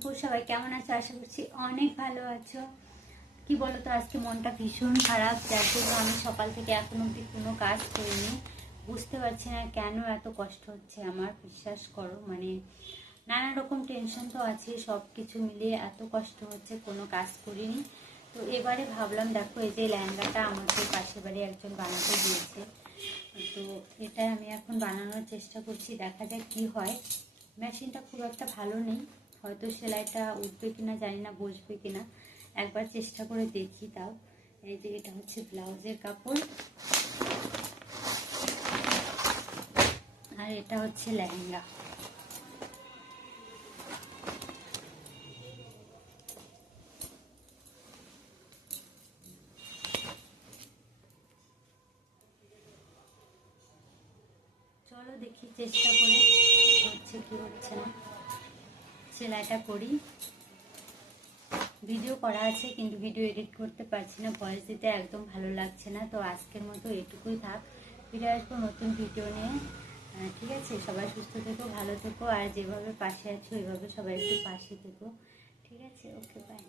সবাই কেমন আছো? আশা করছি অনেক ভালো আছো। কি বলো তো, আজকে মনটা ভীষণ খারাপ, যার জন্য আমি সকাল থেকে এখন অবধি কোনো কাজ করিনি। বুঝতে পারছি না কেন এত কষ্ট হচ্ছে আমার, বিশ্বাস করো। মানে নানা রকম টেনশন তো আছে, সব কিছু মিলিয়ে এত কষ্ট হচ্ছে, কোনো কাজ করিনি। তো এবারে ভাবলাম, দেখো এই যে লেহেঙ্গাটা আমাকে পাশের বাড়ি একজন বানাতে দিয়েছে, তো এটা আমি এখন বানানোর চেষ্টা করছি, দেখা যাক কি হয়। মেশিনটা খুব একটা ভালো নেই, হয়তো সেলাইটা উঠবে কিনা জানি না, বসবে কিনা, একবার চেষ্টা করে দেখি তাও। এই যে এটা হচ্ছে ব্লাউজের কাপড়, আর এটা হচ্ছে লেহেঙ্গা। চলো দেখি চেষ্টা করে হচ্ছে কি হচ্ছে না। সেলাইটা করি, ভিডিও করা আছে কিন্তু ভিডিও এডিট করতে পারছি না, ভয়েস দিতে একদম ভালো লাগছে না। তো আজকের মতো এটুকুই থাক, ফিরে আসবো নতুন ভিডিও নিয়ে। ঠিক আছে, সবাই সুস্থ থেকো, ভালো থেকো, আর যেভাবে পাশে আছো ওইভাবে সবাই একটু পাশে থেকো। ঠিক আছে, ওকে, বাই।